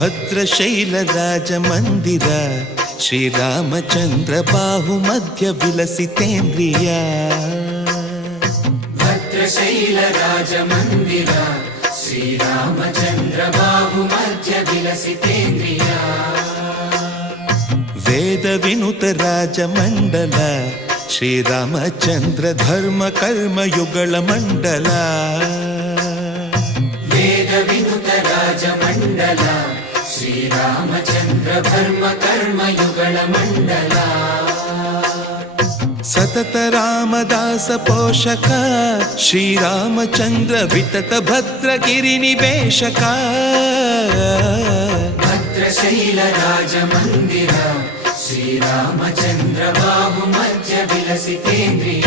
ಭದ್ರಶೈಲರಾಜಮಂದಿರ ಶ್ರೀರಾಮಚಂದ್ರ ಬಾಹುಮಧ್ಯ ವಿಲಸಿತೇಂದ್ರಿಯ. ಭದ್ರಶೈಲರಾಜಮಂದಿರ ಶ್ರೀರಾಮಚಂದ್ರ ಬಾಹುಮಧ್ಯ ವಿಲಸಿತೇಂದ್ರಿಯ. ವೇದ ವಿನುತ ರಾಜಮಂಡಲ ಶ್ರೀರಾಮಚಂದ್ರ ಧರ್ಮ ಕರ್ಮಯುಗಳ ಮಂಡಲ. ವೇದ ವಿನುತ ರಾಜಮಂಡಲ ಶ್ರೀರಾಮಚಂದ್ರ ಧರ್ಮ ಕರ್ಮಯುಗಳ ಮಂಡಲ. ಸತತ ರಾಮದಾಸ ಪೋಷಕ ಶ್ರೀರಾಮಚಂದ್ರ ವಿತತ ಭದ್ರಗಿರಿ ನಿವೇಶಕ. ಭದ್ರಶೈಲ ರಾಜಮಂದಿರ ಶ್ರೀರಾಮಚಂದ್ರ ಬಾಹುಮಧ್ಯ ವಿಲಸಿತೇಂದ್ರಿಯ.